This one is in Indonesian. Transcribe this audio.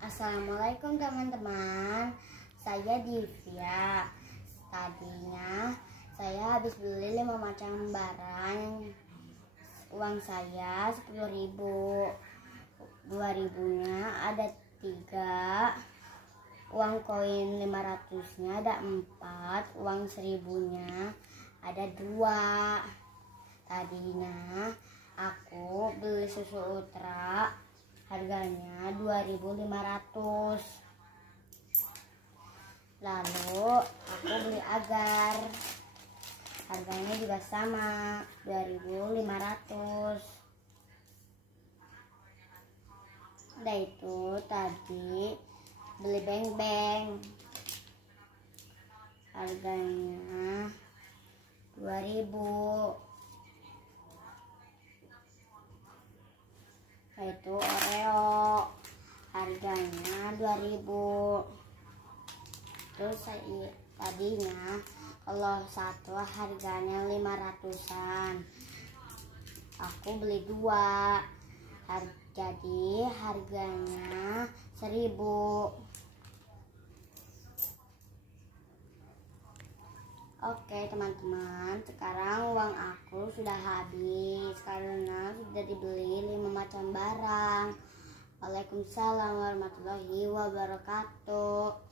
Assalamualaikum teman-teman, saya Divya. Tadinya saya habis beli 5 macam barang. Uang saya 10.000. 2.000-nya ada 3. Uang koin 500-nya ada 4. Uang 1.000-nya ada 2. Tadinya aku beli susu Ultra, harganya 2.500. Lalu aku beli agar, harganya juga sama 2.500. Udah itu tadi beli beng-beng, harganya 2.000. Itu Oreo, harganya 2.000. Terus tadinya kalau satu harganya 500-an, aku beli 2, jadi harganya 1.000. Oke teman-teman, sekarang uang aku sudah habis karena sudah dibeli 5 macam barang. Waalaikumsalam warahmatullahi wabarakatuh.